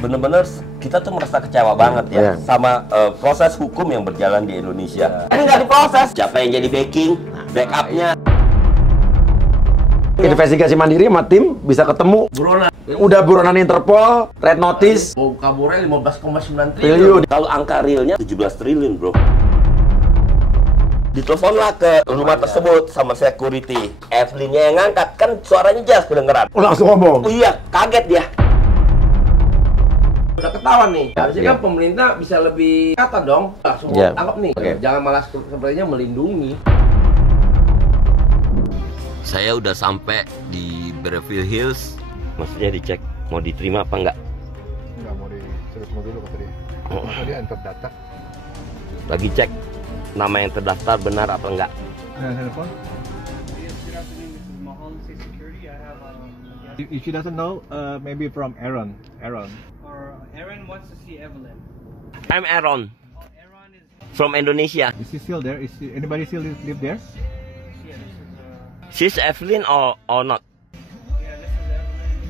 Bener-bener kita tuh merasa kecewa banget ya sama proses hukum yang berjalan di Indonesia. Ini nggak diproses. Siapa yang jadi backing, backupnya? Investigasi mandiri sama tim bisa ketemu. Buronan. Udah buronan Interpol, red notice. Oh, kaburnya 15,9 triliun. Kalau angka realnya 17 triliun, bro. Diteleponlah ke rumah tersebut sama security. Evelyn-nya yang ngangkat, kan suaranya jelas kedengeran. Langsung ngomong. Oh iya, kaget dia. Udah ketahuan nih, harusnya kan pemerintah bisa lebih kata dong, langsung tangkap nih. Jangan malah sebenarnya melindungi. Saya udah sampai di Beverly Hills. Maksudnya dicek mau diterima apa enggak? Enggak, mau disuruh semua dulu kata dia. Kata dia enter data. Lagi cek nama yang terdaftar benar apa enggak. Telepon. If she doesn't know, maybe from Aaron. Or Aaron wants to see Evelyn. I'm Aaron Oh, Aaron is from Indonesia. Is she still there? Anybody still live there? yeah, this is She's Evelyn or not? yeah, this is Evelyn.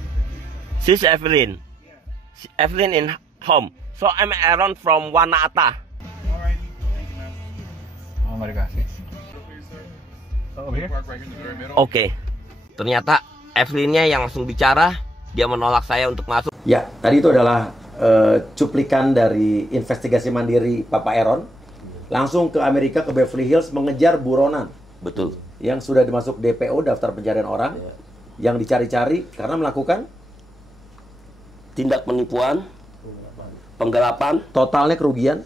She's Evelyn. Yeah. Evelyn in home. So I'm Aaron from Wanata. Alright, thank you, ma'am. Oh, nggak dikasih. Oh, over here? Oke. Ternyata Evelyn-nya yang langsung bicara, dia menolak saya untuk masuk. Ya, tadi itu adalah cuplikan dari investigasi mandiri Papa Aaron. Langsung ke Amerika, ke Beverly Hills, mengejar buronan. Betul. Yang sudah dimasuk DPO, daftar pencarian orang. Yang dicari-cari karena melakukan Tindak penipuan, penggelapan, totalnya kerugian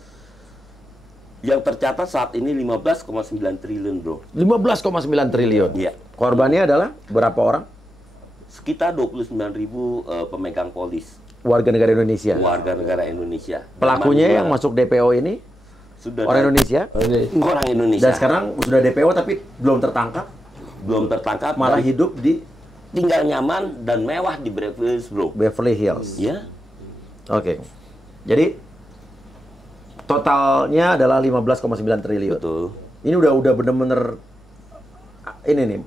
yang tercatat saat ini 15,9 triliun, bro. 15,9 triliun. Iya. Korbannya adalah berapa orang? Sekitar 29.000 pemegang polis Warga negara Indonesia. warga negara Indonesia. Pelakunya Zaman yang dulu masuk DPO ini sudah orang Indonesia. orang Indonesia. Dan sekarang sudah DPO tapi belum tertangkap, belum tertangkap, malah dan hidup di tinggal nyaman dan mewah di Beverly Hills, bro. Beverly Hills. Ya, Oke. Jadi totalnya adalah 15,9 triliun. betul. Ini udah bener-bener ini nih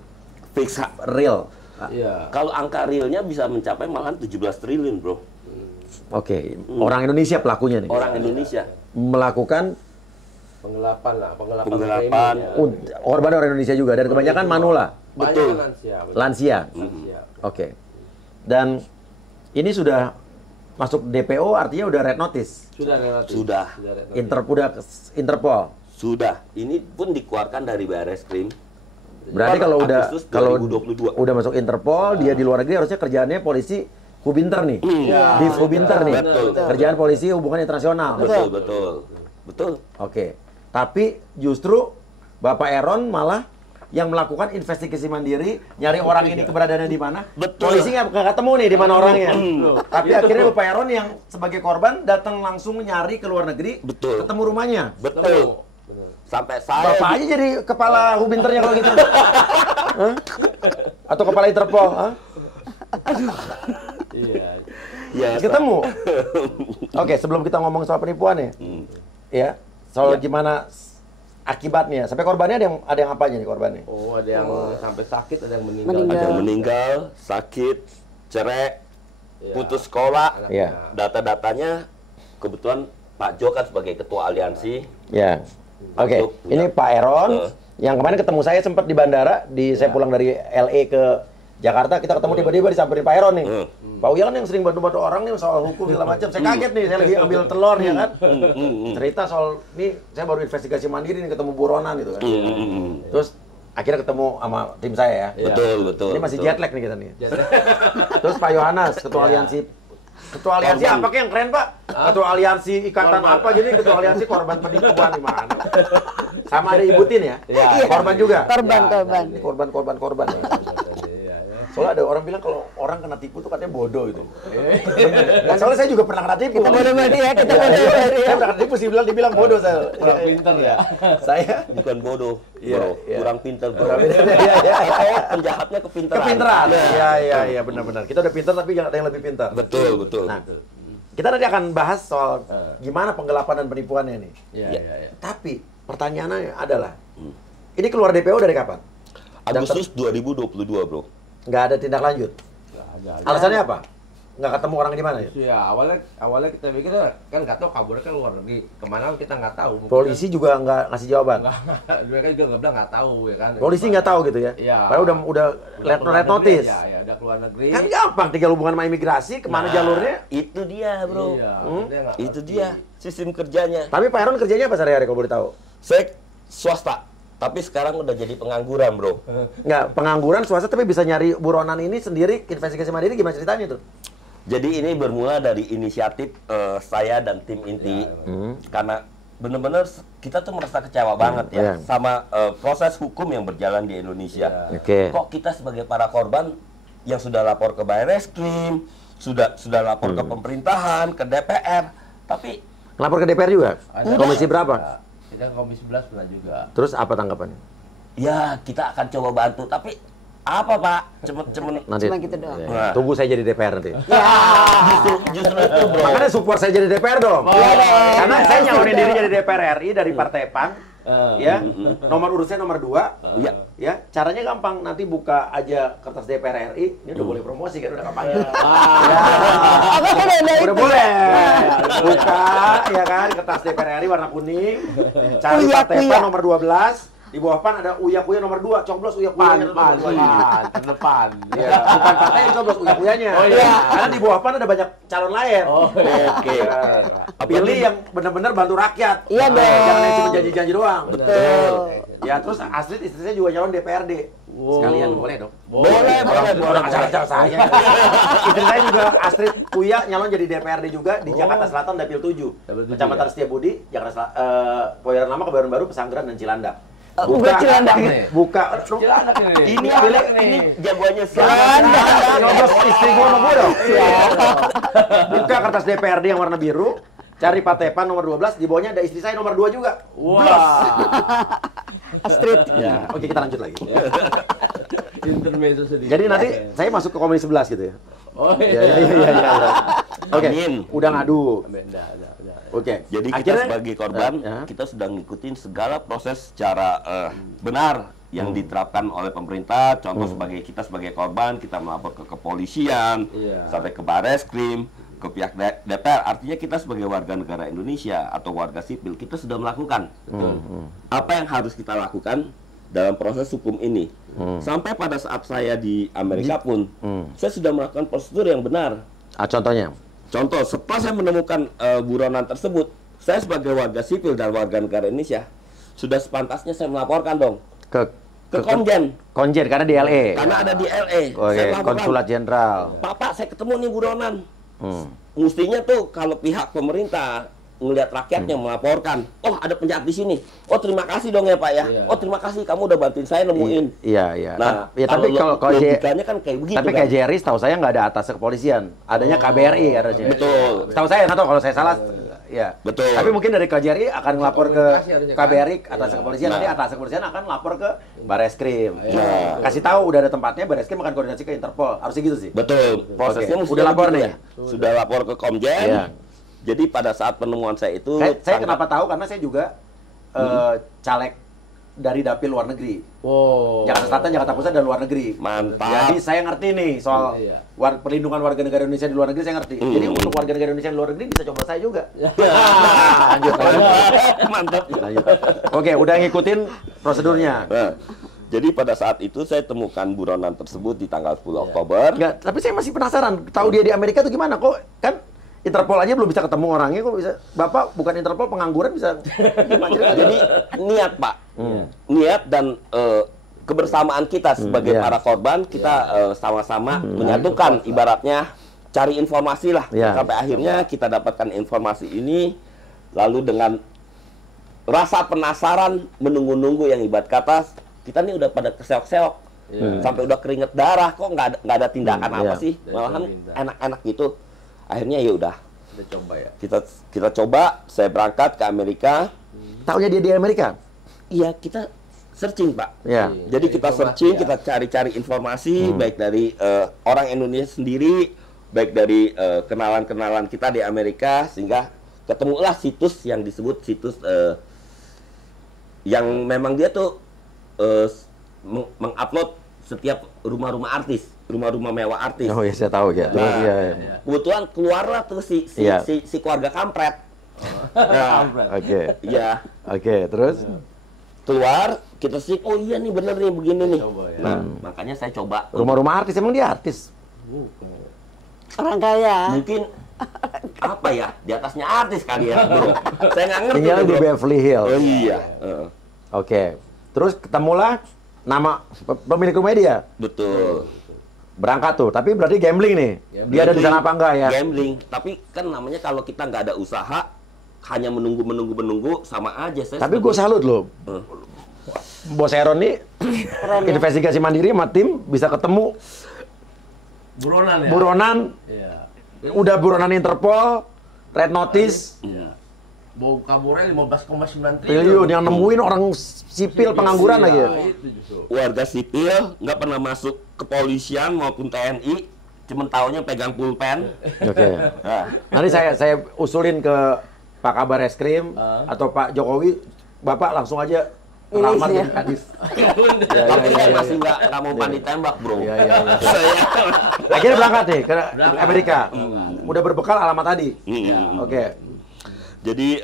Fix. real. Iya. Kalau angka realnya bisa mencapai malahan 17 triliun, bro. Oke, orang Indonesia pelakunya nih. Orang Indonesia. Melakukan Penggelapan lah, penggelapan. Penggelapan. framing, ya. korban orang Indonesia juga dan kebanyakan manula, Banyak Betul. lansia. lansia. Lansia. Oke. Dan ini sudah masuk DPO artinya udah red notice. Sudah relatif. Sudah. relatif. Interpol. Sudah. Ini pun dikeluarkan dari Barreskrim. Berarti kalau udah Agustus kalau 2022. udah masuk Interpol, dia di luar negeri harusnya kerjaannya polisi Hubinter nih. Ya, Di Hubinter nih. betul. Kerjaan polisi hubungan internasional. Betul, betul. Betul. Oke. Tapi justru Bapak Aaron malah yang melakukan investigasi mandiri, nyari orang ini keberadaannya di mana. Betul. Polisi nggak ketemu nih di mana orangnya. Tapi akhirnya Bapak Aaron yang sebagai korban datang langsung nyari ke luar negeri, Betul. ketemu rumahnya. Betul. Sampai saya Bapak aja jadi kepala Hubinternya kalau gitu. Hah? Atau kepala Interpol, hah? Iya. ya, Ketemu. Oke, sebelum kita ngomong soal penipuan ya. Ya, soal gimana akibatnya. Sampai korbannya ada yang apanya nih korbannya? Oh, ada yang sampai sakit, ada yang meninggal. ada yang meninggal, sakit, cerai, Iya. putus sekolah. Iya. Data-datanya kebetulan Pak Jo kan sebagai ketua aliansi. Ya. Oke, Masuk, ini ya. Pak Aaron yang kemarin ketemu saya sempat di bandara, saya pulang dari LA ke Jakarta, kita ketemu tiba-tiba disamperin Pak Aaron nih. Pak Uya kan yang sering bantu-bantu orang nih soal hukum segala macam. Saya kaget nih, saya lagi ambil telur ya kan. Cerita soal nih saya baru investigasi mandiri nih ketemu buronan gitu kan. Terus akhirnya ketemu sama tim saya ya. Betul, betul. Ini masih betul. jet lag nih kita nih. Terus Pak Yohanes, ketua aliansi. Ketua aliansi Korban. apa yang keren Pak? Ketua aliansi ikatan apa jadi ketua aliansi korban penipuan di mana? Sama ada Ibu Tin ya? Iya. Korban juga. Korban. Ini korban ya. Soalnya ada orang bilang kalau orang kena tipu tuh katanya bodoh gitu. Nah, soalnya saya juga pernah kena tipu. Kita bodoh berarti ya, kita Iya, bodoh iya. berarti ya. Saya pernah kena tipu sih dibilang bodoh saya. Kurang pinter ya. Saya Bukan bodoh, Iya, bro. iya. Kurang pinter, bro. Kurang pinter, iya, iya, iya. Penjahatnya kepintaran. kepintaran. Iya benar-benar. Kita udah pintar tapi ada yang lebih pintar. Betul, betul. Nah, kita nanti akan bahas soal gimana penggelapan dan penipuannya nih. Iya. Tapi pertanyaannya adalah, ini keluar DPO dari kapan? Agustus 2022, bro. Nggak ada tindak lanjut. Nggak ada. Alasannya apa? nggak ketemu orang di mana ya? Ya awalnya kita pikir kan nggak tahu kabur kan luar negeri kemana kita nggak tahu. Polisi juga nggak ngasih jawaban. Mereka juga nggak bilang nggak tahu ya kan. Polisi nggak tahu gitu ya? Iya. Padahal udah red notice. Ya udah keluar negeri. Kan gampang tinggal hubungan sama imigrasi kemana jalurnya? Itu dia, bro. Iya, Itu dia sistem kerjanya. Tapi Pak Heron kerjanya apa sehari-hari kalau boleh tahu? Saya swasta, tapi sekarang udah jadi pengangguran, bro. Nggak, pengangguran swasta tapi bisa nyari buronan ini sendiri, investigasi mandiri gimana ceritanya tuh? Jadi ini bermula dari inisiatif saya dan tim inti, karena benar-benar kita tuh merasa kecewa banget ya sama proses hukum yang berjalan di Indonesia. Kok kita sebagai para korban yang sudah lapor ke Barreskrim, sudah lapor ke pemerintahan, ke DPR, tapi Lapor ke DPR juga? Komisi berapa? Kita komisi 11 pernah juga. Terus apa tanggapannya? ya kita akan coba bantu, tapi apa Pak? Cemen Nanti. Cuma gitu doang. Ya. Tunggu saya jadi DPR nanti. justru itu bro. Makanya support saya jadi DPR dong. Karena saya nyalonin diri jadi DPR RI dari Partai PAN. Ya, nomor urutnya nomor 2. Ya, caranya gampang. Nanti buka aja kertas DPR RI. Ini udah boleh promosi kan, udah kampanye. Udah boleh. Buka, ya kan, kertas DPR RI warna kuning. Cari Partai PAN nomor 12. Di bawah PAN ada Uya-Kuya nomor 2. Coblos Uya-Kuyanya depan. Ya, bukan partai yang coblos Uya-Kuyanya. Oh iya. Karena di bawah PAN ada banyak calon lain. Oke. Pilih yang benar-benar bantu rakyat. Iya dong. Jangan yang cuma janji-janji doang. Betul. Ya, terus Astrid istri saya juga calon DPRD. Sekalian boleh dong. Boleh. Orang acara-acara saya. Istri saya juga Astrid Kuya nyalon jadi DPRD juga di Jakarta Selatan Dapil 7. Kecamatan Setiabudi, Jakarta Kebayoran Lama, Kebayoran Baru, Pesanggeran dan Cilandak. Buka Cilandak. Buka. Ini jagoannya Nyoblos istri gua sama gua dong. Buka kertas DPRD yang warna biru. Cari Partai PAN nomor 12, di bawahnya ada istri saya nomor 2 juga. Astrid. Ya, oke kita lanjut lagi. Intermezzo sedikit. Jadi nanti saya masuk ke Komisi 11 gitu ya. Oh Iya. iya. Oke. Amin. Udah ngadu. Udah. Oke. Jadi kita sebagai korban, kita sudah ngikutin segala proses secara benar yang diterapkan oleh pemerintah. Contoh sebagai kita sebagai korban, kita melapor ke kepolisian, sampai ke Barreskrim, ke pihak DPR. Artinya kita sebagai warga negara Indonesia atau warga sipil, kita sudah melakukan. Apa yang harus kita lakukan dalam proses hukum ini? Sampai pada saat saya di Amerika pun, saya sudah melakukan prosedur yang benar. Contohnya? Contoh, setelah saya menemukan buronan tersebut, saya sebagai warga sipil dan warga negara Indonesia, sudah sepantasnya saya melaporkan dong ke Konjen. Konjen, karena di LA. Karena ada di LA. Oke, Konsulat Jenderal. Pak, saya ketemu nih buronan. Mestinya tuh kalau pihak pemerintah ngelihat rakyatnya melaporkan, oh ada penjahat di sini, oh terima kasih dong ya Pak ya, oh terima kasih kamu udah bantuin saya nemuin. Iya. Nah, ya, tapi kalau logikanya kan kayak begitu. Tapi kayak JRI, setahu saya nggak ada atas kepolisian, adanya KBRI harusnya. Betul. Setahu saya nggak tahu kalau saya salah. Ya. Betul. Tapi mungkin dari KJRI akan melapor ke KBRI atas kepolisian, nanti atas kepolisian akan lapor ke Barreskrim. Kasih tahu udah ada tempatnya, Barreskrim akan koordinasi ke Interpol. Harusnya gitu sih. Betul. Prosesnya udah lapor nih. Sudah lapor ke Komjen. Jadi pada saat penemuan saya itu, saya kenapa tahu karena saya juga caleg dari dapil luar negeri. Jakarta Selatan, Jakarta Pusat dan luar negeri. Mantap. Jadi saya ngerti nih soal perlindungan warga negara Indonesia di luar negeri, saya ngerti. Jadi untuk warga negara Indonesia di luar negeri bisa coba saya juga. Lanjut. Mantap. Lanjut. Oke, udah ngikutin prosedurnya. Jadi pada saat itu saya temukan buronan tersebut di tanggal 10 Oktober. Enggak, tapi saya masih penasaran. Tahu dia di Amerika tuh gimana kok? Kan Interpol aja belum bisa ketemu orangnya, kok bisa? Bapak bukan Interpol, pengangguran bisa? Jadi niat Pak, niat dan kebersamaan kita sebagai para korban, kita sama-sama menyatukan, ibaratnya cari informasi lah, sampai akhirnya kita dapatkan informasi ini, lalu dengan rasa penasaran, menunggu-nunggu yang ibarat kata, kita nih udah pada keseok-seok, sampai udah keringet darah, kok nggak ada tindakan apa sih, malahan enak-enak gitu. Akhirnya ya udah kita coba, saya berangkat ke Amerika. Taunya dia di Amerika? Iya, kita searching Pak. Jadi kita searching, kita cari-cari informasi baik dari orang Indonesia sendiri, baik dari kenalan-kenalan kita di Amerika, sehingga ketemulah situs yang disebut situs yang memang dia tuh mengupload setiap rumah-rumah artis. rumah-rumah mewah artis. Oh iya, saya tahu ya. Terus Nah, kebetulan keluarlah tuh si keluarga kampret. Nah, Oke. iya. Oke, terus Keluar, kita sih, oh iya nih bener nih begini nih. Nah, makanya saya coba. rumah-rumah artis, emang dia artis? Orang kaya. Mungkin apa ya, di atasnya artis kali ya, bro. Saya nggak ngerti. Tinggal di bro. Beverly Hills. Oh iya. Oke. Terus ketemulah nama pemilik rumah dia. Betul. Berangkat tuh, tapi berarti gambling nih. Dia ada di sana apa enggak ya? Gambling. Tapi kan namanya kalau kita nggak ada usaha, hanya menunggu sama aja. Tapi gue salut loh. Bos Aaron nih investigasi mandiri sama tim bisa ketemu Buronan ya? buronan, Iya. udah buronan Interpol, red notice, Bau kaburnya 15,9 triliun yang nemuin orang sipil pengangguran lagi ya. Itu justru. Warga sipil nggak pernah masuk kepolisian maupun TNI, cuman taunya pegang pulpen. Oke. Nah, Nanti saya usulin ke Pak Kabar Eskrim atau Pak Jokowi, Bapak langsung aja ramat jadi kadif. tapi saya masih nggak mau pan ditembak, bro. Iya, iya, iya. Saya Akhirnya berangkat nih ke Amerika. Udah berbekal alamat tadi. Oke. Jadi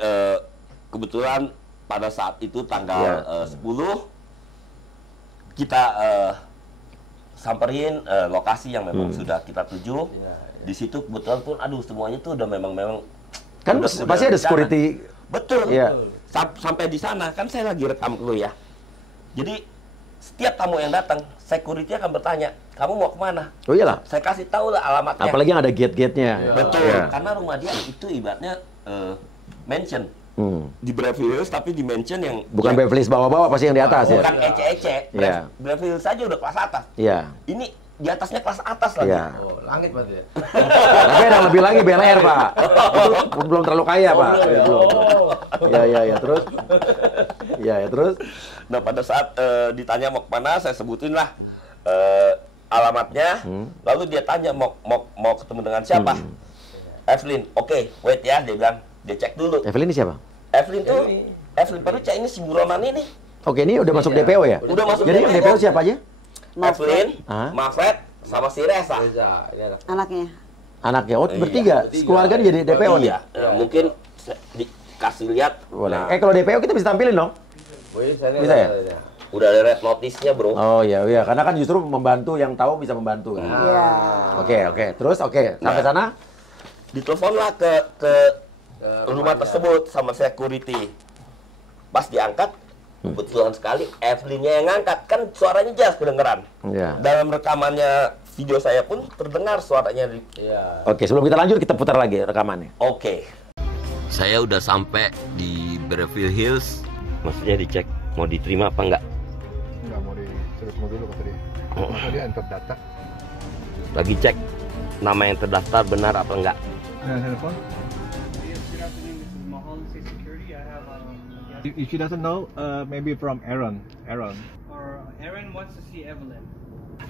kebetulan pada saat itu tanggal 10 kita samperin lokasi yang memang sudah kita tuju. Di situ kebetulan pun aduh semuanya tuh udah memang Kan udah pasti ada rencana. security. Betul. Iya. Sampai di sana kan saya lagi rekam dulu ya. Jadi setiap tamu yang datang, security akan bertanya, kamu mau kemana? Oh iyalah. Saya kasih tahu lah alamatnya. Apalagi yang ada gate-gate-nya. Betul. Iya. Karena rumah dia itu ibaratnya mansion di Beverly Hills, tapi di mansion yang Bukan Beverly Hills bawah-bawah, pasti yang di atas ya. bukan ece-ece. Iya. Beverly Hills saja udah kelas atas. Iya. Ini di atasnya kelas atas lagi. Iya. Oh, langit berarti ya? Tapi ada yang lebih lagi Bel Air, Pak. Itu belum terlalu kaya, Pak. Belum. Iya, terus. Iya, terus. Nah, pada saat ditanya mau kemana, saya sebutin lah alamatnya. Lalu dia tanya mau ketemu dengan siapa? Evelyn. Oke, wait ya, dia bilang. Dia cek dulu. Evelyn ini siapa? Evelyn tuh, Evelyn Peruca ini si buronan ini. Oke, ini udah masuk DPO ya? Udah masuk Jadi yang DPO siapa aja? Evelyn, Hah? Mafred, sama si Reza. Reza, ini ada. Anaknya. Anaknya. Oh, bertiga. Keluarga jadi DPO nih? Iya. Mungkin dikasih lihat. Boleh. Nah, Kalau DPO kita bisa tampilin dong? Bisa Bisa ya? udah ada red notice-nya, bro. Oh iya, karena kan justru membantu yang tahu bisa membantu kan. Iya. Oke. Terus sampai sana? Diteleponlah ke rumah tersebut sama security. Pas diangkat, kebetulan sekali Evelyn-nya yang ngangkat. Kan suaranya jelas kedengeran. Iya. Dalam rekamannya video saya pun terdengar suaranya. Iya. Oke, sebelum kita lanjut kita putar lagi rekamannya. Oke. Saya udah sampai di Beverly Hills. Maksudnya dicek mau diterima apa enggak. Nggak mau disuruh semua dulu kata dia. Kata dia enter data. Lagi cek nama yang terdaftar benar apa enggak. Nah, telepon. Yes, good afternoon. This is Mahal State Security. I have yes, If she doesn't know, maybe from Aaron. or Aaron wants to see Evelyn.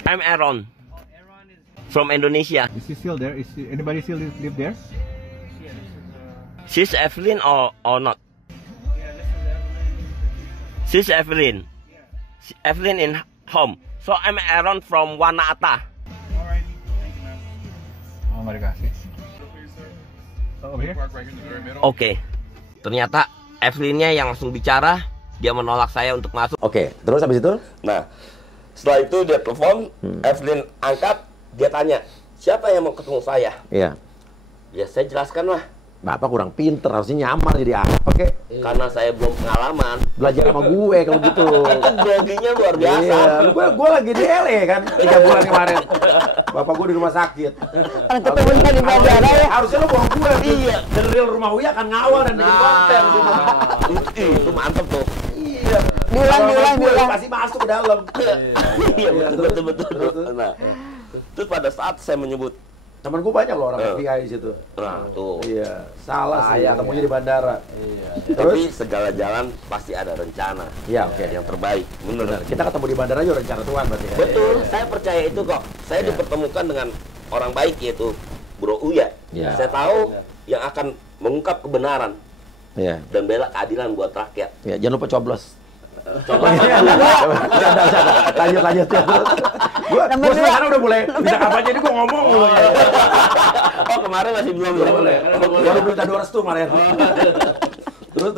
I'm Aaron Aaron is from Indonesia. Is she still there? Anybody still live there? yeah, this is She's Evelyn or not? yeah, this is Evelyn. She's Evelyn. Yeah. Evelyn in home. So I'm Aaron from Wanata. Alrighty. Thank you, ma'am. Oh, nggak dikasih. Oh, over here? Oke. Ternyata Evelyn-nya yang langsung bicara, dia menolak saya untuk masuk. Oke, terus habis itu? Nah, setelah itu dia telepon, Evelyn angkat, dia tanya, siapa yang mau ketemu saya? Iya. Ya saya jelaskan lah, Bapak kurang pinter, harusnya nyamar jadi apa kek? karena saya belum pengalaman. Belajar sama gue kalau gitu. Itu groginya luar biasa. Iya, gue lagi di LA kan 3 bulan kemarin. Bapak gue di rumah sakit. Kan ketemunya di bandara ya. Harusnya lo bawa gue. Iya. The real rumah Uya akan ngawal dan bikin konten. Itu mantep tuh. Iya. Diulang. Pasti masuk ke dalam. Iya betul. Nah, terus pada saat saya menyebut, Temen gue banyak loh orang FBI di situ. nah tuh. Iya. Salah sih. Ketemunya di bandara. Tapi Terus? segala jalan pasti ada rencana. Iya, oke. Yang terbaik. Bener. Kita ketemu di bandara aja rencana Tuhan berarti kan? Betul, saya percaya itu kok. Saya Ya. dipertemukan dengan orang baik yaitu Bro Uya. Ya. Saya tahu yang akan mengungkap kebenaran Iya. dan bela keadilan buat rakyat. Ya, jangan lupa coblos. Lanjut. Gue sekarang udah mulai bisa kapan jadi gue ngomong. Oh kemarin masih belum boleh. Baru minta 2 restu kemarin. Terus.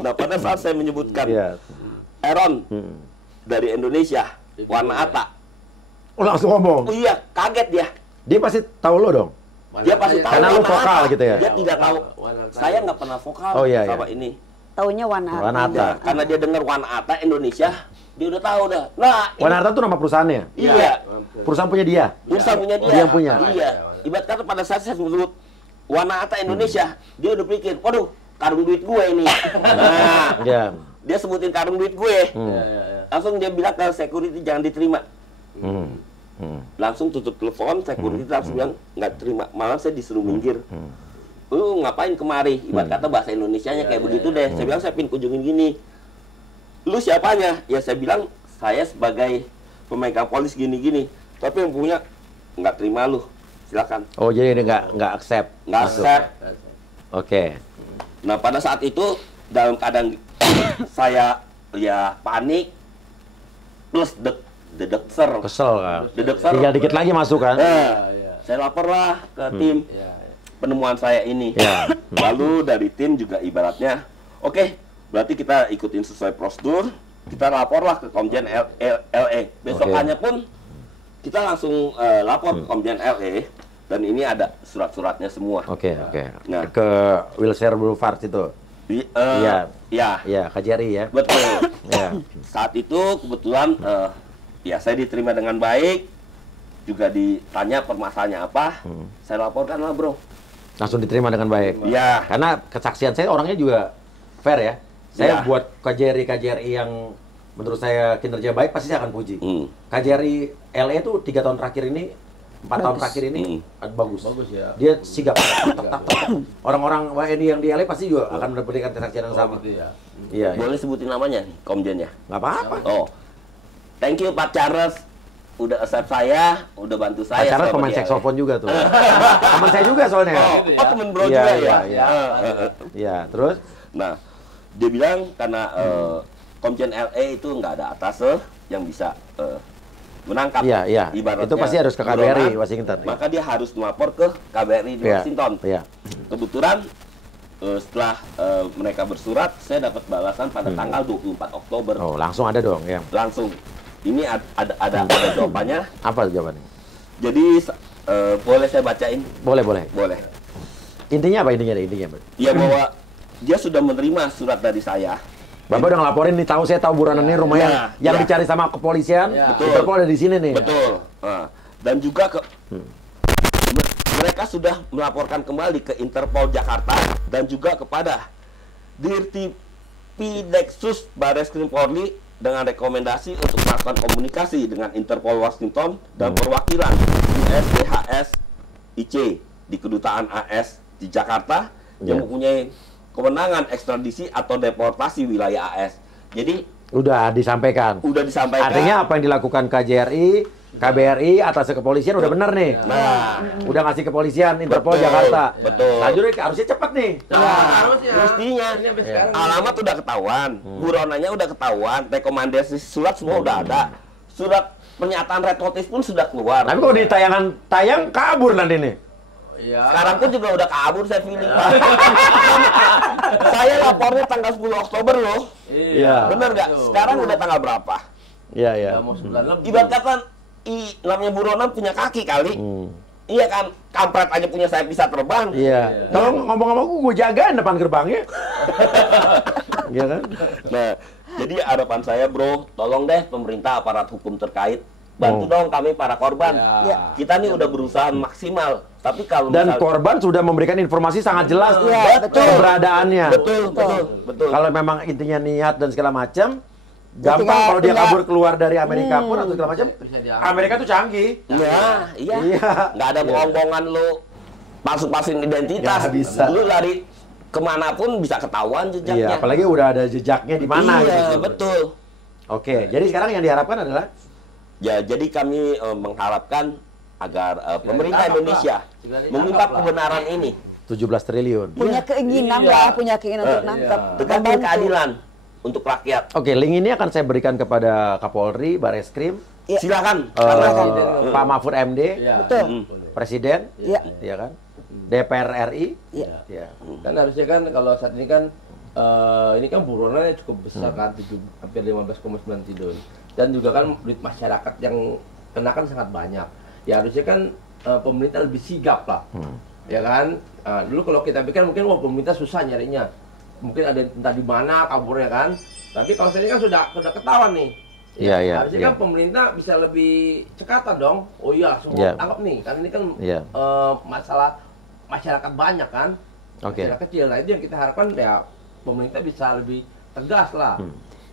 Nah pada saat saya menyebutkan Aaron dari Indonesia, Wanata. Oh langsung ngomong. Oh iya, kaget dia. Dia pasti tahu lo dong. Dia pasti tahu. Karena lu vokal gitu ya. Dia tidak tahu. Saya nggak pernah vokal sama ini. Taunya Wanata. Wanata. Karena dia dengar Wanata Indonesia, dia udah tahu dah. Nah, Wanata tuh nama perusahaannya. Iya. Perusahaan punya dia. Perusahaan punya dia. Dia yang punya. Iya. Ibarat kata pada saat saya sebut Wanata Indonesia, dia udah pikir, waduh, karung duit gue ini. Nah, dia sebutin karung duit gue. Langsung dia bilang ke security jangan diterima. Langsung tutup telepon, security langsung bilang nggak terima. Malah saya disuruh minggir. Lu ngapain kemari? Ibarat kata bahasa Indonesianya kayak begitu deh. Saya bilang saya pin kunjungin gini. Lu siapanya? Ya saya bilang saya sebagai pemegang polis gini-gini. Tapi yang punya nggak terima lu. Silakan. Oh jadi dia nggak accept. Nggak accept. Oke. Nah pada saat itu dalam keadaan saya ya panik plus dedekser. Kesel kan. Dedekser. Tinggal dikit lagi masuk kan. Saya laporlah ke tim penemuan saya ini. Lalu dari tim juga ibaratnya, oke, berarti kita ikutin sesuai prosedur. Kita laporlah ke Komjen LE. Besokannya pun kita langsung lapor ke Komjen LE. Dan ini ada surat-suratnya semua. Oke. Nah, ke Wilshire Boulevard itu. Iya, KJRI ya. Betul. Ya. Saat itu kebetulan ya saya diterima dengan baik. Juga ditanya permasalahannya apa. Saya laporkan lah bro. Langsung diterima dengan baik. Iya. Karena kesaksian saya orangnya juga fair ya. Saya buat KJRI yang menurut saya kinerja baik pasti saya akan puji. KJRI LE itu 3 tahun terakhir ini, 4 tahun terakhir ini bagus. Bagus ya. Dia sigap. Orang-orang WNI yang di LE pasti juga akan memberikan kesaksian yang sama. Gitu ya. Iya. Boleh sebutin namanya nih, komjennya? Nggak apa-apa. Oh, thank you Pak Charles. Udah accept saya, udah bantu saya. Pak Charles pemain saksofon juga tuh. Teman saya juga soalnya. Oh, temen bro juga ya? Iya, terus? Nah, dia bilang karena Komjen LE itu nggak ada atase yang bisa menangkap. Iya. Itu pasti harus ke KBRI Washington. Maka dia harus melapor ke KBRI di Washington. Iya. Kebetulan setelah mereka bersurat, saya dapat balasan pada tanggal 24 Oktober. Oh, langsung ada dong ya. Langsung. Ini ada jawabannya. Apa jawabannya? Jadi boleh saya bacain? Boleh. Intinya apa? Ya bahwa dia sudah menerima surat dari saya. Bapak udah ngelaporin nih, saya tahu Buranan ini rumahnya yang dicari sama kepolisian. Betul. Interpol ada di sini nih. Betul. Nah, dan juga mereka sudah melaporkan kembali ke Interpol Jakarta dan juga kepada Dirtipideksus Barreskrim Polri dengan rekomendasi untuk melakukan komunikasi dengan Interpol Washington dan perwakilan USDHS IC di Kedutaan AS di Jakarta yang mempunyai kewenangan ekstradisi atau deportasi wilayah AS. Jadi udah disampaikan. Artinya apa yang dilakukan KJRI, KBRI atas kepolisian udah bener nih. Nah, udah ngasih kepolisian Interpol Jakarta. Betul. Lanjut harusnya cepet nih. Mestinya alamat udah ketahuan, buronannya udah ketahuan, rekomendasi surat semua udah ada. Surat pernyataan red notice pun sudah keluar. Tapi kalau di tayang kabur nanti nih. Sekarang pun juga udah kabur saya feeling. Saya lapornya tanggal 10 Oktober loh. Iya. Bener nggak? Sekarang udah tanggal berapa? Iya. Mau 9 lebih. Ibarat kata namanya buronan punya kaki kali. Iya kan, kampret aja punya sayap bisa terbang. Iya. Kalau ngomong-ngomong gue jagain depan gerbangnya. Iya kan? Nah, jadi harapan saya bro, tolong deh pemerintah aparat hukum terkait bantu dong kami para korban. Kita nih udah berusaha maksimal. Tapi kalau korban sudah memberikan informasi sangat jelas betul keberadaannya. Betul. Kalau memang intinya niat dan segala macam, gampang kalau dia kabur keluar dari Amerika pun atau segala macam. Amerika tuh canggih. Iya. Nggak ada bohong-bohongan lu palsu-palsuin identitas. Bisa. Lu lari kemanapun bisa ketahuan jejaknya. Iya, apalagi udah ada jejaknya di mana. Iya, betul. Oke, jadi sekarang yang diharapkan adalah jadi kami mengharapkan agar pemerintah Indonesia mengungkap kebenaran ini. 17 triliun. Punya keinginan lah, punya keinginan untuk nangkap. Tegakkan keadilan. untuk rakyat. Oke, link ini akan saya berikan kepada Kapolri, Bareskrim, Ya. Silakan. Pak Mahfud MD, Ya. Betul. Presiden, Ya. ya kan, DPR RI, Ya. ya. Kan harusnya kan kalau saat ini kan ini kan buronannya cukup besar kan, hampir 15,9 triliun. Dan juga kan duit masyarakat yang kena kan sangat banyak. Ya harusnya kan pemerintah lebih sigap lah. Ya kan? Dulu kalau kita pikir mungkin wah pemerintah susah nyarinya. Mungkin ada entah di mana kaburnya kan. Tapi kalau saya ini kan sudah ketahuan nih. Iya, iya. Harusnya iya. kan pemerintah bisa lebih cekatan dong. Oh iya, semua Iya. tangkap nih. Karena ini kan Iya. masalah masyarakat banyak kan. Oke. Masyarakat kecil. Nah itu yang kita harapkan ya pemerintah bisa lebih tegas lah.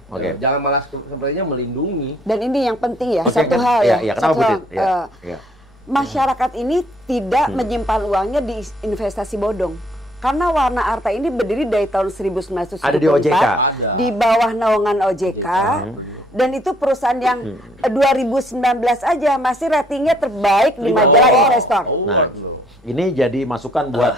Oke. Jangan malah sepertinya melindungi. Dan ini yang penting ya, Oke, satu kan? hal Iya, ya. iya, kenapa, satu Bu hal, Tit? Iya, iya. masyarakat ini tidak menyimpan uangnya di investasi bodong. Karena Warna Arta ini berdiri dari tahun 1974 Ada di OJK. di bawah naungan OJK. Dan itu perusahaan yang 2019 aja masih ratingnya terbaik di majalah investor. Nah, ini jadi masukan buat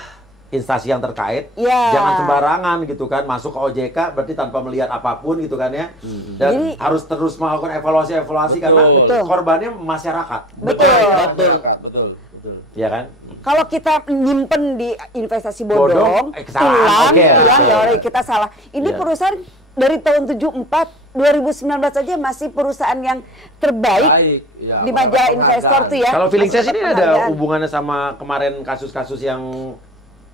instansi yang terkait. Ya. Jangan sembarangan gitu kan, masuk ke OJK berarti tanpa melihat apapun gitu kan ya. Dan Jadi- harus terus melakukan evaluasi karena Betul. korbannya masyarakat. Betul. Ya kan? Kalau kita nyimpen di investasi Bodong, bodong, kesalahan, tulang, oke. ya kita salah. Ini Iya. perusahaan dari tahun 74, 2019 aja masih perusahaan yang terbaik Baik, ya, di majalah penghargaan. investor tuh ya. Kalau feeling saya Masih sini dapat ada penghargaan. hubungannya sama kemarin kasus-kasus yang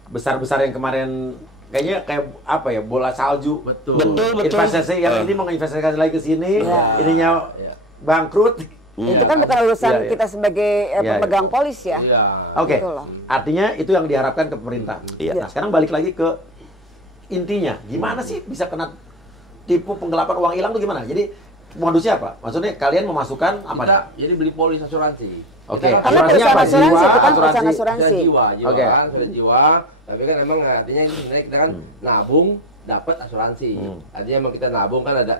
besar-besar yang kemarin kayaknya kayak apa ya, bola salju. Betul. Investasi yang ini menginvestasikan lagi ke sini, Ya. ininya Ya. bangkrut. Itu kan bukan urusan Iya, iya. kita sebagai Iya, pemegang polis ya. Iya. Oke, Gitu loh. artinya itu yang diharapkan ke pemerintah. Iya. Nah, sekarang balik lagi ke intinya, gimana sih bisa kena tipu penggelapan uang hilang tuh gimana? Jadi modusnya apa? Maksudnya kalian memasukkan apa? Kita jadi beli polis asuransi. Oke. Kita kan Karena Asuransinya perusahaan apa? asuransi Jiwa, itu kan asuransi. perusahaan sudah asuransi. jiwa Oke. kan, sudah jiwa. Tapi kan emang artinya ini sebenarnya kita kan nabung dapat asuransi. Artinya emang kita nabung kan ada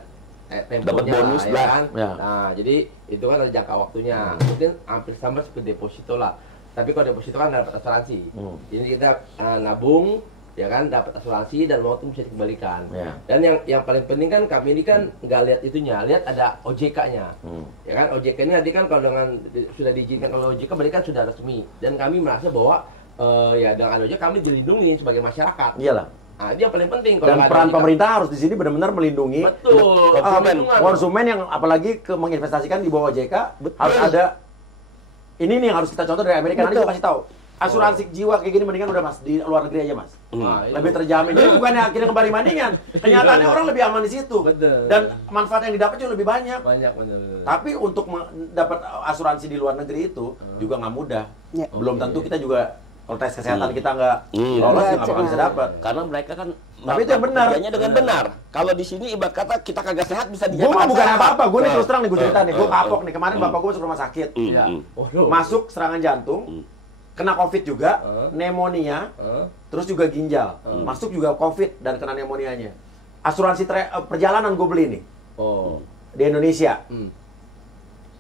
temponya bonus lah, ya lah. kan. Ya. Nah, jadi itu kan ada jangka waktunya. Mungkin hampir sama seperti deposito lah. Tapi kalau deposito kan dapat asuransi. Jadi kita nabung ya kan dapat asuransi dan waktu bisa dikembalikan. Ya. Dan yang paling penting kan kami ini kan nggak lihat itunya, lihat ada OJK-nya. Ya kan OJK ini nanti kan kalau dengan sudah diizinkan oleh OJK berarti kan sudah resmi. Dan kami merasa bahwa ya dengan OJK kami dilindungi sebagai masyarakat. Iyalah. Nah, itu yang paling penting. Kalau Dan nggak ada peran OJK. pemerintah harus di sini benar-benar melindungi Betul. konsumen yang apalagi menginvestasikan di bawah OJK harus ada. Ini nih yang harus kita contoh dari Amerika. Nanti Betul. gue kasih tahu. Asuransi jiwa kayak gini mendingan udah mas di luar negeri aja mas. Nah, itu. Lebih terjamin. Jadi bukannya akhirnya ngebanding-bandingan. Kenyataannya orang lebih aman di situ. Betul. Dan manfaat yang didapat juga lebih banyak. Banyak benar. Tapi untuk dapat asuransi di luar negeri itu juga nggak mudah. Ya. Belum tentu kita juga kalau tes kesehatan kita nggak Iya. lolos ya Nggak, nggak bakal bisa dapat. Karena mereka kan Tapi itu yang benar. kerjanya dengan benar. Kalau di sini ibarat kata kita kagak sehat bisa Gue dinyatakan mah bukan sehat. apa-apa, gue nih Nah. terus terang nih gue cerita nih, gue kapok nih, kemarin bapak gue masuk rumah sakit, Iya. Waduh. masuk serangan jantung, kena covid juga, pneumonia, terus juga ginjal, masuk juga covid dan kena pneumonianya. Asuransi perjalanan gue beli nih, Oh. di Indonesia,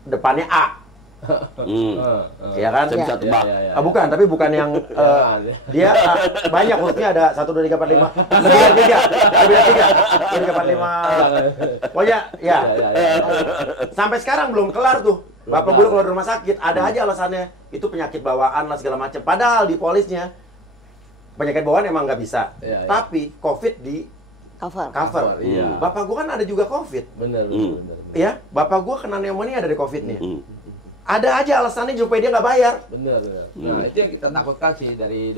depannya A, ya kan? Saya bisa Ya. tebak. Ah, bukan, tapi bukan yang dia banyak hurufnya ada 1, 2, 3, 4, 5 lebih dari 3 pokoknya ya. Sampai sekarang belum kelar tuh. Bapak gue keluar dari rumah sakit, ada aja alasannya itu penyakit bawaan lah segala macam. Padahal di polisnya penyakit bawaan emang nggak bisa, Iya, iya. tapi COVID di Cover. cover. Iya. Bapak gue kan ada juga COVID, Benar. ya. Bapak gue kena pneumonia dari COVID-nya. Ada aja alasannya supaya dia nggak bayar. Benar. Nah, itu yang kita takutkan sih dari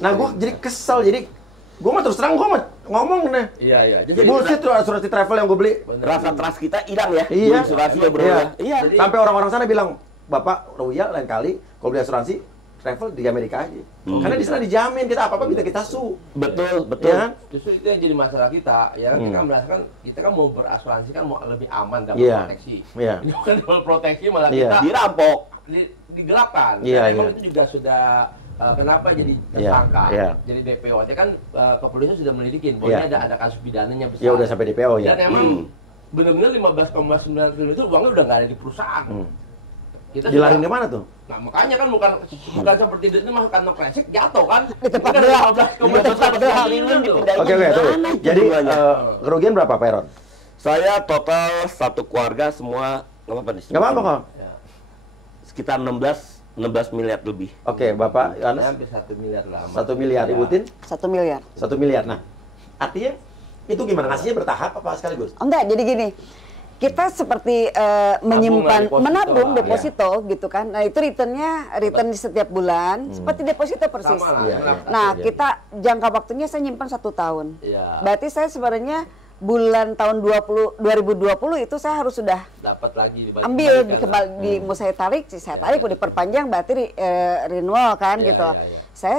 Nah, gue jadi kesel, jadi gue mah terus terang gue mah ngomong nih. Iya. Jadi bullshit tuh asuransi travel yang gue beli. Rasa trust kita hilang ya. Iya. Di asuransi ya bro. Iya. ya. Iya. Jadi- Sampai orang-orang sana bilang, Bapak Royal lain kali kalau beli asuransi travel di Amerika aja. Karena di sana dijamin kita apa-apa bisa kita sue. Betul, betul. Ya kan? Justru itu yang jadi masalah kita, ya kan kita merasakan kita kan mau berasuransi kan mau lebih aman dapat Iya. proteksi. Iya. Ini bukan dapat proteksi malah Iya. kita Dirampok. digelapkan. Iya, Dan emang iya. itu juga sudah kenapa jadi tersangka, Iya. jadi DPO. Artinya kan kepolisian sudah menyelidikin bahwa Iya. ini ada kasus pidananya besar. Ya udah sampai DPO ya. Dan emang benar-benar 15,9 triliun itu uangnya udah nggak ada di perusahaan. Kita Dilarin sudah- di mana tuh? Nah makanya kan bukan seperti itu masuk kantong kresek jatuh kan? Di tempat Ini kan gelap. 15,9 Di tempat gelap. triliun tuh. Dipindahin Oke, gimana tuh. itu Jadi jumlahnya? kerugian berapa, Pak Heron? Saya total satu keluarga semua nggak apa-apa nih. Nggak apa-apa kok. Ya. Sekitar 16 miliar lebih. Oke, Bapak Ya, Yohanes hampir 1 miliar lah. 1 miliar, Ibu Tin 1 miliar. 1 miliar. Nah, artinya itu gimana ngasihnya bertahap apa sekaligus? Enggak, jadi gini. Kita seperti menyimpan, deposito menabung lah, deposito gitu kan. Nah, itu return di setiap bulan seperti deposito persis. Sama lah. Iya, iya. Nah, Iya. kita jangka waktunya saya nyimpan 1 tahun. Iya. Berarti saya sebenarnya bulan tahun 2020 itu saya harus sudah Dapat lagi ambil mau saya tarik mau diperpanjang berarti renewal kan Iya, gitu. iya, iya. Saya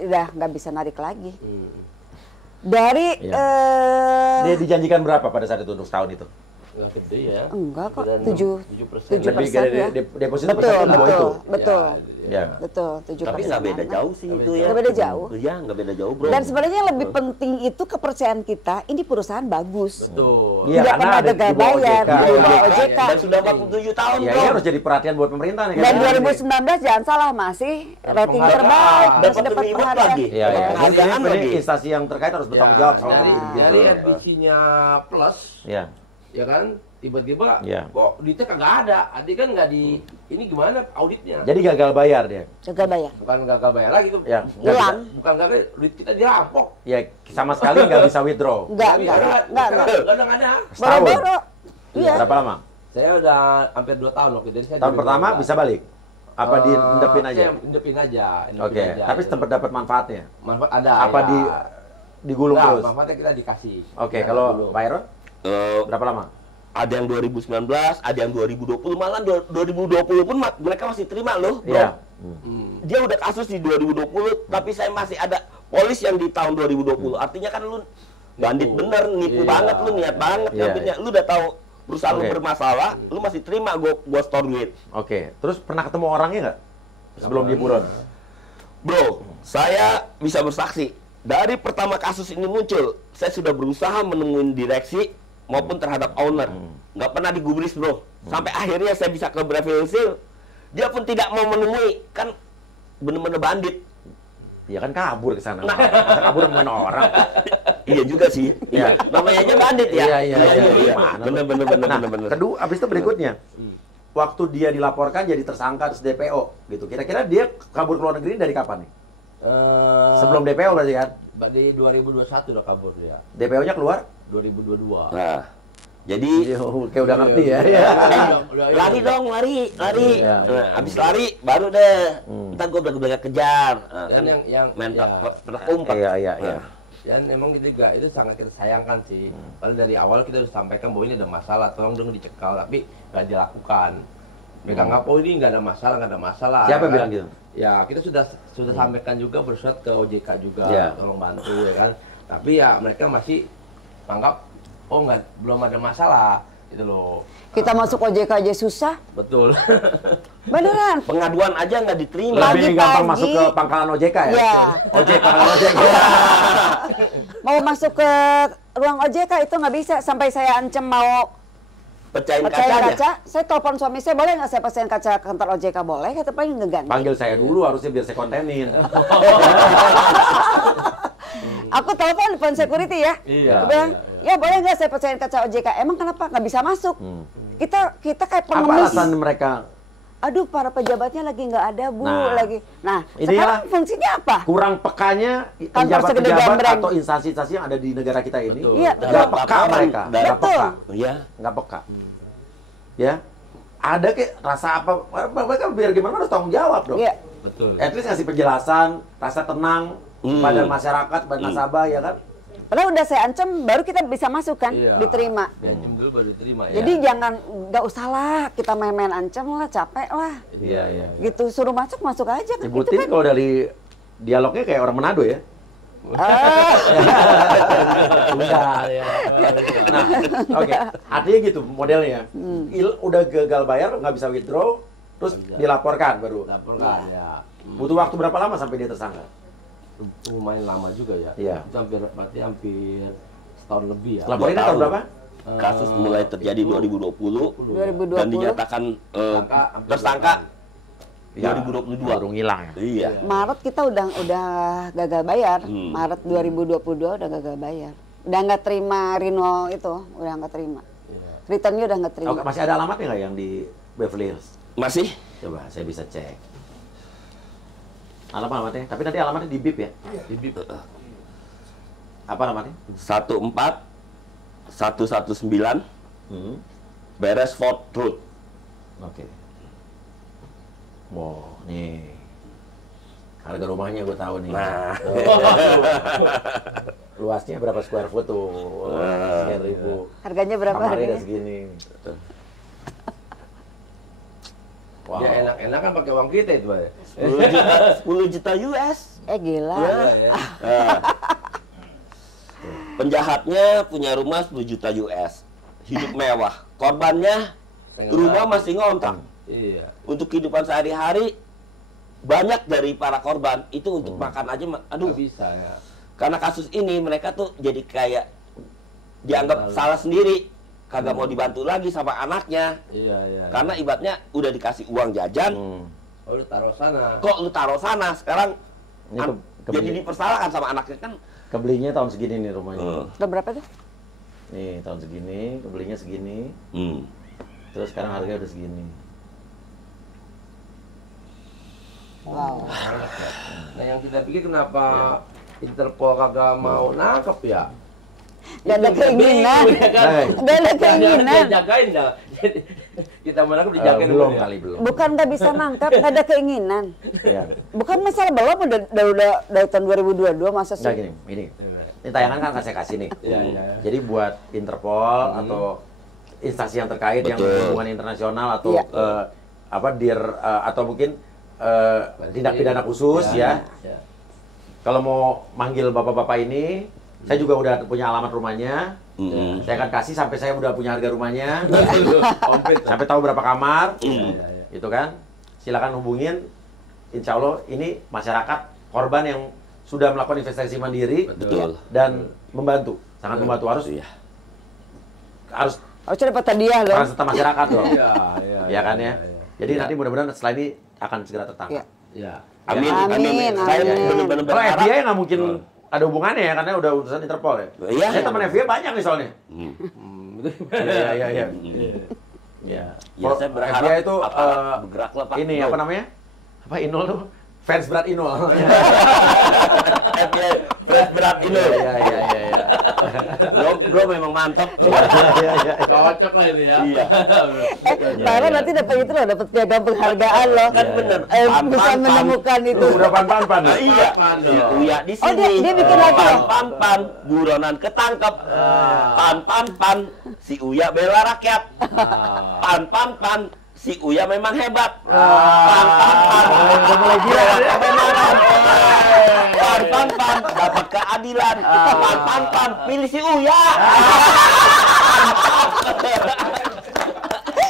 udah nggak bisa narik lagi. Dari Dia dijanjikan berapa pada saat itu untuk setahun itu? Nggak gede ya. enggak kok Dan 7%. 7%. Lebih gede deposito Betul, besar di bawah itu. betul. Ya. Betul, 7%. Tapi nggak beda jauh sih itu ya. Nggak beda jauh. Iya, nggak beda jauh, bro. Dan sebenarnya yang lebih penting itu kepercayaan kita, ini perusahaan bagus. Betul. Iya, Tidak karena pernah ada gagal di bawah bayar, OJK. di bawah Iya, OJK. Dan sudah 47 tahun, Ya, bro. ini harus jadi perhatian buat pemerintah nih. Dan kayaknya. 2019 jangan salah masih rating penghargaan. terbaik, Dapat masih dapat reward penghargaan. lagi. Iya, iya. Penghargaan Ini lagi. instansi yang terkait harus bertanggung jawab soal dari, ini. dari NPC-nya plus, Ya. ya kan, tiba-tiba Iya. kok duitnya kagak ada. Adik kan nggak di, ini gimana auditnya? Jadi gagal bayar dia. Gagal bayar. Bukan gagal bayar lagi tuh. Ya. Hilang. Bukan gagal, duit kita dirampok. Ya, sama sekali nggak bisa withdraw. Enggak. Nggak ada. Setahun. Baru-baru. Iya. Berapa lama? Saya udah hampir 2 tahun waktu itu. Jadi saya Tahun 2012. pertama bisa balik? Apa diendepin aja? Saya indepin aja. Oke, tapi sempat dapat manfaatnya. Manfaat ada. Apa ya. digulung Nggak, terus? manfaatnya kita dikasih. Oke, Kita kalau gulung. Pak Aaron berapa lama? Ada yang 2019, ada yang 2020, malah 2020 pun mereka masih terima loh, bro. Iya. Dia udah kasus di 2020, tapi saya masih ada polis yang di tahun 2020. Artinya kan lu bandit bener, nipu Iya. banget, lu niat banget Iya, ngambilnya. Lu udah tahu perusahaan lu Oke. bermasalah, lu masih terima gua store duit. Oke, terus pernah ketemu orangnya nggak sebelum di buron? Bro, saya bisa bersaksi. Dari pertama kasus ini muncul, saya sudah berusaha menemuin direksi maupun terhadap owner. Nggak pernah digubris, bro. Sampai akhirnya saya bisa ke Breville Hill. Dia pun tidak mau menemui. Kan bener-bener bandit. Ya kan kabur ke sana. Masa kabur nemuin orang. Iya juga sih. Iya. Namanya aja bandit ya. Iya. Bener-bener. Nah, kedua, abis itu berikutnya. Waktu dia dilaporkan jadi tersangka terus DPO gitu. Kira-kira dia kabur ke luar negeri dari kapan nih? Sebelum DPO berarti kan? Di 2021 udah kabur dia. DPO-nya keluar? 2022. Nah, jadi Oke, udah ngerti ya. lari dong, lari. Iya. Nah, abis lari baru deh. Ntar gue udah kejar. Nah, Dan kan yang mental ya, umpat. Iya. dan emang gitu juga itu sangat kita sayangkan sih. Padahal dari awal kita udah sampaikan bahwa ini ada masalah, tolong dong dicekal, tapi nggak dilakukan. Mereka nggak, oh ini nggak ada masalah. Siapa kan? bilang gitu? Ya kita sudah sampaikan juga, bersurat ke OJK juga, Iya. tolong bantu ya kan. Tapi ya mereka masih anggap oh belum ada masalah gitu loh. Kita masuk OJK aja susah. Betul. Beneran. Pengaduan aja nggak diterima. Lebih Pagi-pagi. gampang masuk ke pangkalan OJK ya? Iya. Ojek, pangkalan ojek. Mau masuk ke ruang OJK itu nggak bisa. Sampai saya ancam mau Pecahin pecahin kacanya. kaca. Saya telepon suami saya, boleh nggak saya pecahin kaca kantor OJK? Boleh, kata paling ngeganti. Panggil saya dulu harusnya biar saya kontenin. Aku telepon security ya. Iya, Aku bilang, iya. ya boleh nggak saya pecahin kaca OJK? Emang kenapa nggak bisa masuk? Kita kayak Apa pengemis. alasan mereka Aduh, para pejabatnya lagi nggak ada, Bu, Nah, lagi. Nah, inilah sekarang fungsinya apa? kurang pekanya Kantor segede pejabat-pejabat gambreng. atau instansi-instansi yang ada di negara kita ini? Betul. Iya, Nggak Dalam peka laporan, mereka. Nggak Betul. peka. Iya. Nggak peka. Ya, ada kayak rasa apa? Mereka biar gimana harus tanggung jawab dong. Iya. Betul. At least ngasih penjelasan, rasa tenang pada masyarakat, pada nasabah ya kan? Padahal udah saya ancam, baru kita bisa masuk kan, Iya. diterima. Diancam dulu baru diterima ya. Jadi jangan, nggak usah lah kita main-main ancam lah, capek lah. Iya. Gitu, suruh masuk aja kan. Ibu Itu Tin kan. kalau dari dialognya kayak orang Manado ya? Ah, Enggak. Ya. Nah, oke. Artinya gitu modelnya. Udah gagal bayar, nggak bisa withdraw, terus dilaporkan baru. Laporkan ya. Butuh waktu berapa lama sampai dia tersangka? Lumayan lama juga ya. Iya. Itu berarti hampir setahun lebih ya. Laporinnya tahun berapa? Kasus mulai terjadi 2020 2020. dan dinyatakan tersangka Ya, 2022. baru ngilang ya. Iya. Maret kita udah gagal bayar. Maret 2022 udah gagal bayar. Udah nggak terima Rino itu, udah nggak terima. Returnnya udah nggak terima. Oh, masih ada alamatnya nggak yang di Beverly Hills? Masih? Coba saya bisa cek. Alamatnya, tapi nanti alamatnya di BIP ya? Di BIP. Apa alamatnya? 14119 Beresford Road. Oke. Wow, nih. Harga rumahnya gue tahu nih. Nah. Luasnya berapa square foot tuh? Sekian ribu. Harganya berapa Kamarnya harganya? udah segini. Wow. Ya enak-enak kan pakai uang kita itu, Pak. 10 juta US. Gila. Ya. Penjahatnya punya rumah 10 juta US. Hidup mewah. Korbannya rumah masih ngontrak. Iya. Untuk kehidupan sehari-hari banyak dari para korban itu untuk makan aja, aduh. Nggak bisa ya. Karena kasus ini mereka tuh jadi kayak dianggap salah sendiri, kagak mau dibantu lagi sama anaknya. Iya. Karena ibaratnya udah dikasih uang jajan, Oh, lu taruh sana. kok lu taruh sana, sekarang Ini jadi dipersalahkan sama anaknya kan. Kebelinya tahun segini nih rumahnya. Udah berapa tuh? Nih tahun segini, kebelinya segini. Hmm. Terus sekarang harganya udah segini. Wow. Nah, yang kita pikir kenapa Interpol kagak mau nangkep ya? Gak ada keinginan. Ya kan? Gak ada keinginan. Dia jagain dah. Kita mau nangkep dijagain Belum dulu ya. kali belum. Bukan nggak bisa nangkap, nggak ada keinginan. Iya. Bukan masalah belum, udah dari tahun 2022 masa sih. Nah gini. Ini tayangan kan saya kasih nih. Iya. Jadi buat Interpol atau instansi yang terkait yang hubungan internasional atau Iya. atau mungkin tindak pidana khusus ya. Kalau mau manggil bapak-bapak ini, saya juga udah punya alamat rumahnya. Saya akan kasih sampai saya udah punya harga rumahnya. Komplit. Sampai tahu berapa kamar. Itu kan. Silakan hubungin. Insya Allah ini masyarakat korban yang sudah melakukan investasi mandiri. Betul. Dan membantu. Sangat membantu. Harus Harusnya dapat hadiah loh. peran serta masyarakat loh. Iya. Ya kan ya. Jadi nanti mudah-mudahan setelah ini akan segera tertangkap. Iya. Amin. Amin, Saya amin. benar-benar Kalau berharap. FBI nggak mungkin ada hubungannya ya, karena udah urusan Interpol ya. Iya. Saya teman FBI banyak nih soalnya. Iya. Iya. Ya. Ya, saya berharap FBI itu bergeraklah Pak. ini Bro. apa namanya? Apa Inul tuh? Fans berat Inul. FBI Fresh berat ini. Iya. Bro memang mantap. Iya. Cocok lah ini ya. Iya. Tara nanti dapat itu loh, dapat piagam penghargaan loh. Kan bener. Bisa menemukan itu. Udah pan. Iya. Pan dong. Iya, Uya di Oh, sini. dia bikin lagi loh. Pan, buronan ketangkep. Pan, si Uya bela rakyat. Pan, si Uya memang hebat. Pan, Udah mulai gila ya. Pan, dapat keadilan. Pan, pilih si Uya.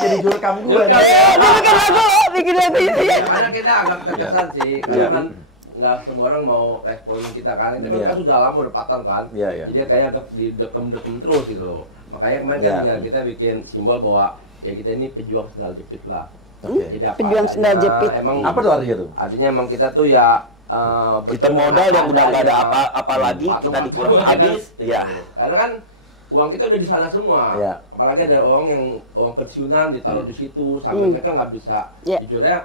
Jadi jurkam gue. Dia bikin lagu loh, bikin lagu ini. Karena kita agak terkesan sih, karena kan nggak semua orang mau respon kita kan. Tapi kan sudah lama udah patah kan. Iya. Jadi kayak agak didekem terus gitu loh. Makanya kemarin kan ya, kita bikin simbol bahwa ya kita ini pejuang sendal jepit lah. Jadi apa Pejuang adanya, sendal jepit. Emang Apa tuh artinya tuh? artinya emang kita tuh ya Kita modal yang udah nggak ada apa lagi, kita patung-patung. dikuras habis. Ya. Karena kan uang kita udah di sana semua. Iya. Apalagi ada uang pensiunan ditaruh di situ sampai mereka nggak bisa. Iya. Jujurnya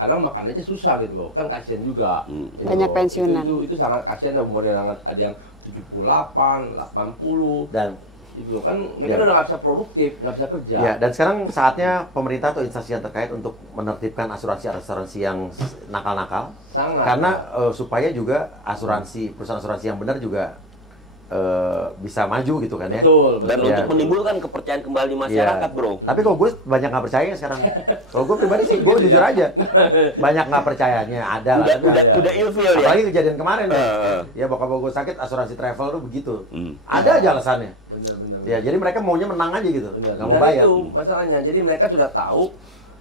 kadang makan aja susah gitu loh. Kan kasihan juga. Gitu Banyak loh. pensiunan. Itu sangat kasihan, umurnya ada yang 78, 80. Dan Itu kan mereka udah nggak bisa produktif, nggak bisa kerja. ya, dan sekarang saatnya pemerintah atau instansi yang terkait untuk menertibkan asuransi yang nakal-nakal. Sangat. Karena supaya juga perusahaan asuransi yang benar juga bisa maju gitu kan ya. Betul. Dan Ya. untuk menimbulkan kepercayaan kembali masyarakat, Iya. bro. Tapi kalau gue banyak nggak percaya sekarang. Kalau gue pribadi sih, gue jujur aja. Banyak nggak percayanya, ada lah. Udah ilfil ya. Apalagi kejadian kemarin deh. Ya bokap gue sakit, asuransi travel tuh begitu. Ada aja alasannya. Benar. Ya, jadi mereka maunya menang aja gitu. Benar. Nggak mau Dan bayar. itu masalahnya. Jadi mereka sudah tahu,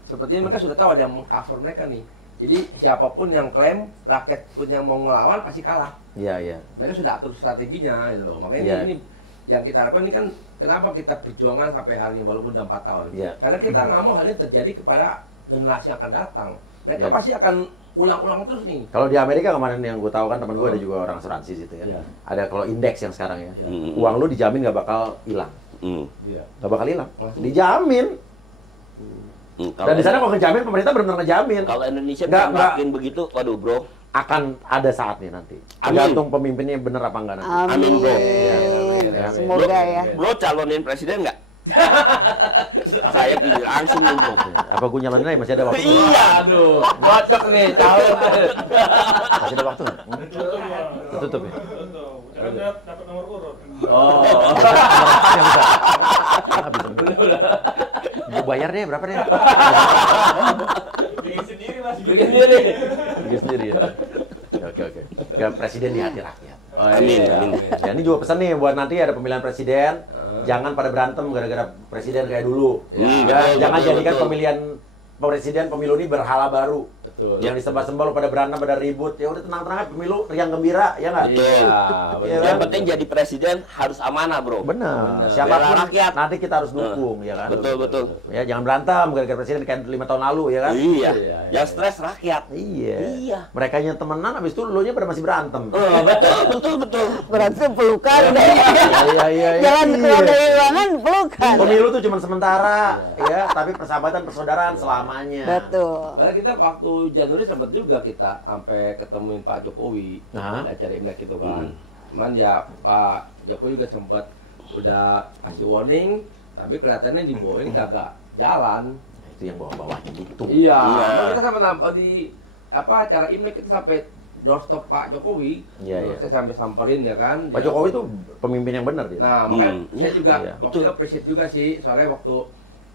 sepertinya mereka sudah tahu ada yang mengcover mereka nih. Jadi siapapun yang klaim, rakyat pun yang mau ngelawan pasti kalah. Iya. Mereka sudah atur strateginya gitu loh. Makanya Iya. ini yang kita harapkan ini kan kenapa kita perjuangan sampai hari ini walaupun udah 4 tahun. Iya. Karena kita nggak mau hal ini terjadi kepada generasi yang akan datang. Mereka Iya. pasti akan ulang-ulang terus nih. Kalau di Amerika kemarin yang gue tahu kan teman gue ada juga orang asuransi situ ya. Iya. Ada kalau indeks yang sekarang ya. Uang lu dijamin nggak bakal hilang. Iya. Nggak bakal hilang. Dijamin. Dan di sana kalau ngejamin pemerintah benar-benar ngejamin. Kalau Indonesia Nggak, bisa ngelakuin begitu, waduh bro. Akan ada saatnya nanti. Amin. Tergantung pemimpinnya bener apa enggak nanti. Amin, bro. Ya. Semoga ya. Bro calonin presiden nggak? Saya pilih langsung nih bro. Apa gue nyalonin aja masih ada waktu? Iya. Aduh, cocok nih calon. Masih ada waktu nggak? Tutup ya? Jangan dapat nomor urut. Oh. Ya bisa. Gue bayar deh berapa deh? Bikin sendiri mas. Bikin sendiri. Bikin sendiri ya. Oke. Ya, presiden di hati rakyat. Oh, Amin, iya. amin. Ya, ini juga pesan nih buat nanti ada pemilihan presiden, jangan pada berantem gara-gara presiden kayak dulu. betul, Jangan betul, jadikan betul. pemilihan presiden pemilu ini berhala baru. Betul. Yang disembah-sembah lu pada berantem, pada ribut. Ya udah tenang-tenang aja pemilu, riang gembira, ya nggak? Betul. Iya, Yang kan? penting jadi presiden harus amanah bro. Benar. Bela Siapapun rakyat. nanti kita harus dukung, ya kan? Betul. Ya jangan berantem gara-gara presiden kayak 5 tahun lalu, ya kan? Iya. Iya. Yang stres rakyat. Iya. Iya. Mereka nya temenan, habis itu lu nya pada masih berantem. Betul. Berarti pelukan udah. Iya. Jalan keluar dari ruangan pelukan. Pemilu tuh cuma sementara, ya. Tapi persahabatan, persaudaraan selamanya. Betul. Karena kita waktu Januari sempat juga kita sampai ketemuin Pak Jokowi Nah. di acara Imlek gitu kan. Cuman ya Pak Jokowi juga sempat udah kasih warning, tapi kelihatannya di bawah ini kagak jalan. Itu yang bawah-bawahnya gitu. Iya. Iya. Kita sampai di acara Imlek kita sampai doorstop Pak Jokowi. Iya. Saya sampai samperin ya kan. Pak Jokowi tuh pemimpin yang benar dia. Nah, makanya saya juga Iya. waktu itu appreciate juga sih, soalnya waktu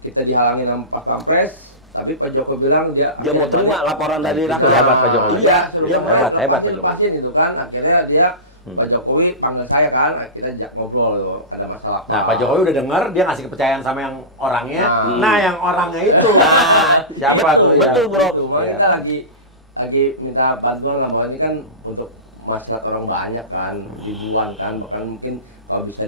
kita dihalangin sama Pas Pampres, tapi Pak Jokowi bilang dia Dia mau terima laporan dari Itu rakyat. hebat Pak Jokowi. Iya. suruh Dia hebat, hebat Pak Jokowi. lepasin gitu kan. Akhirnya dia Pak Jokowi panggil saya kan, kita ajak ngobrol gitu, ada masalah apa. Nah, Pak Jokowi udah dengar, dia ngasih kepercayaan sama yang orangnya. Nah. Nah, yang orangnya itu. Siapa tuh? Ya? Betul bro. Gitu, makanya Iya. kita lagi minta bantuan lah, makanya ini kan untuk masyarakat orang banyak kan, ribuan kan, bahkan mungkin kalau bisa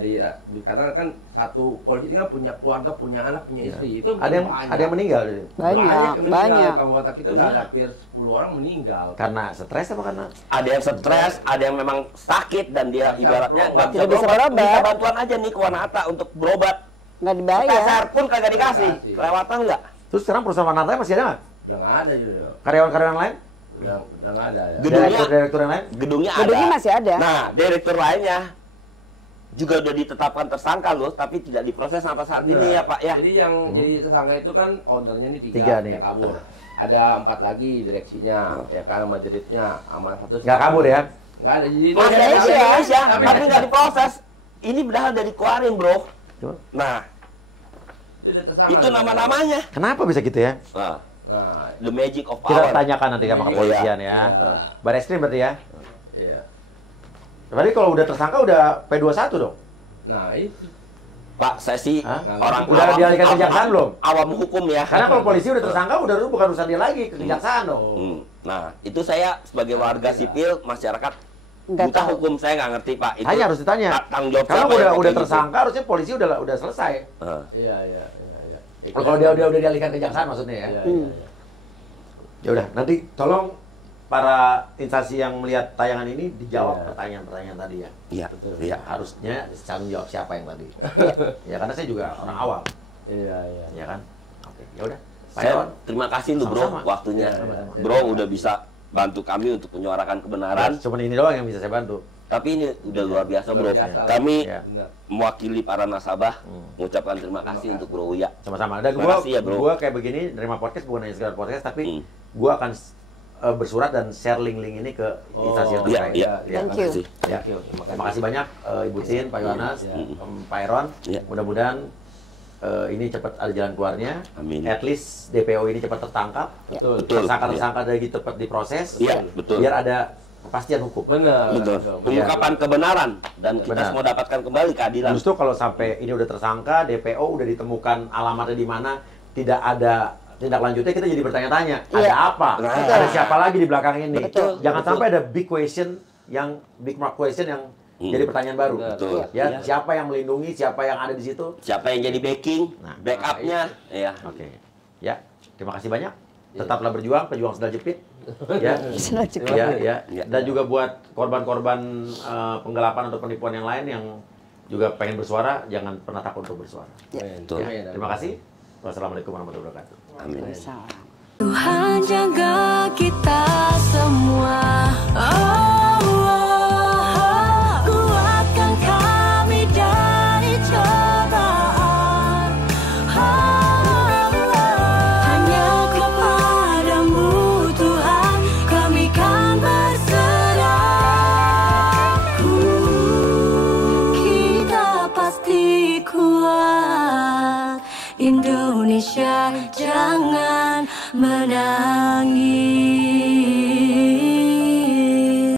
dikatakan kan satu polisi ini kan punya keluarga, punya anak, punya istri. Itu Ada yang banyak. ada yang meninggal. Banyak. Kamu kata kita udah hampir 10 orang meninggal. Karena stres apa karena? Ada yang stres, ada yang memang sakit dan dia ibaratnya nggak Tidak bisa berobat. Minta bantuan aja nih ke Wanata untuk berobat. Nggak dibayar. Peser pun kagak dikasih. Dikasih. Kelewatan nggak? Terus sekarang perusahaan Wanata masih ada nggak? Udah nggak ada juga. Karyawan-karyawan lain? Udah nggak ada ya. Gedungnya- Direktur yang lain? Gedungnya ada. Gedungnya masih ada. Nah, direktur lainnya juga udah ditetapkan tersangka loh, tapi tidak diproses sampai saat ini ya Pak ya. Jadi yang jadi tersangka itu kan ordernya nih Tiga tiga nih. yang kabur. Ada 4 lagi direksinya, ya kan sama jeritnya, sama satu. Nggak kabur ya? Nggak ada jadi. Masih ada di Indonesia, Tapi tapi nggak diproses. Ini padahal dari Kuarin bro. Coba. Nah, itu udah tersangka. itu nama-namanya. Kenapa bisa gitu ya? Nah, Nah, the magic of Kita power. tanyakan nanti sama Iya. kepolisian ya. Iya. Barreskrim berarti ya? iya. Berarti kalau udah tersangka udah P21 dong? Nah, itu. Pak, saya sih Hah? orang Udah awam- dialihkan ke kejaksaan belum? Awam hukum ya. Karena kalau polisi udah tersangka udah itu bukan urusan dia lagi, ke kejaksaan dong. Nah, itu saya sebagai warga sipil, masyarakat Nggak buta tahu. hukum saya nggak ngerti Pak. Itu Tanya harus ditanya. Tanggung jawab Karena siapa udah yang kayak gitu? tersangka harusnya polisi udah selesai. Nah, Iya. Kalau dia udah dialihkan ke kejaksaan maksudnya ya. Iya. Ya udah, nanti tolong para instansi yang melihat tayangan ini dijawab Iya. pertanyaan-pertanyaan tadi ya. iya, Betul. iya. Harusnya tanggung jawab siapa yang tadi. Ya karena saya juga orang awam, Iya. ya kan? Oke, ya udah. Pak Saya Irwan. terima kasih lu bro Sama-sama. waktunya. Iya, sama-sama. Bro udah bisa bantu kami untuk menyuarakan kebenaran. Cuman ini doang yang bisa saya bantu. Tapi ini udah luar biasa bro. Luar biasa. Kami Iya. Benar. mewakili para nasabah mengucapkan terima kasih untuk Bro Uya. Sama-sama. Dan Terima kasih ya, bro. gua kayak begini nerima podcast bukan hanya sekedar podcast, tapi gua akan bersurat dan share link-link ini ke instansi yang Iya, terkait. iya. Thank Terima you. kasih. Ya. Oke, Terima kasih banyak Ibu Tin, Pak Yohanes, Iya. Pak Irwan. Iya. Mudah-mudahan ini cepat ada jalan keluarnya. Amin. At least DPO ini cepat tertangkap. Betul. Betul. Tersangka-tersangka dari cepat diproses. Iya, betul. Biar ada kepastian hukum. Benar. Betul. benar. Pengungkapan kebenaran dan kita Benar. semua dapatkan kembali keadilan. Justru kalau sampai ini udah tersangka, DPO udah ditemukan alamatnya di mana, tidak ada tindak lanjutnya, kita jadi bertanya-tanya, Iya. ada apa? Nah. Ada siapa lagi di belakang ini? Betul. Jangan Betul. sampai ada big mark question yang jadi pertanyaan baru. Betul. Ya, Iya. siapa yang melindungi, siapa yang ada di situ? Siapa yang jadi backing, Nah. backupnya, ya. Oke. Ya, terima kasih banyak. tetaplah berjuang, pejuang sendal jepit. Ya, Sendal jepit. ya. Dan juga buat korban-korban penggelapan atau penipuan yang lain yang juga pengen bersuara, jangan pernah takut untuk bersuara. Betul. Terima kasih. Wassalamualaikum warahmatullahi wabarakatuh. Amin. Tuhan jaga kita semua. Kuatkan kami dari cobaan. Hanya kepadamu Tuhan kami kan berserah. Kita pasti kuat. Indonesia jangan menangis.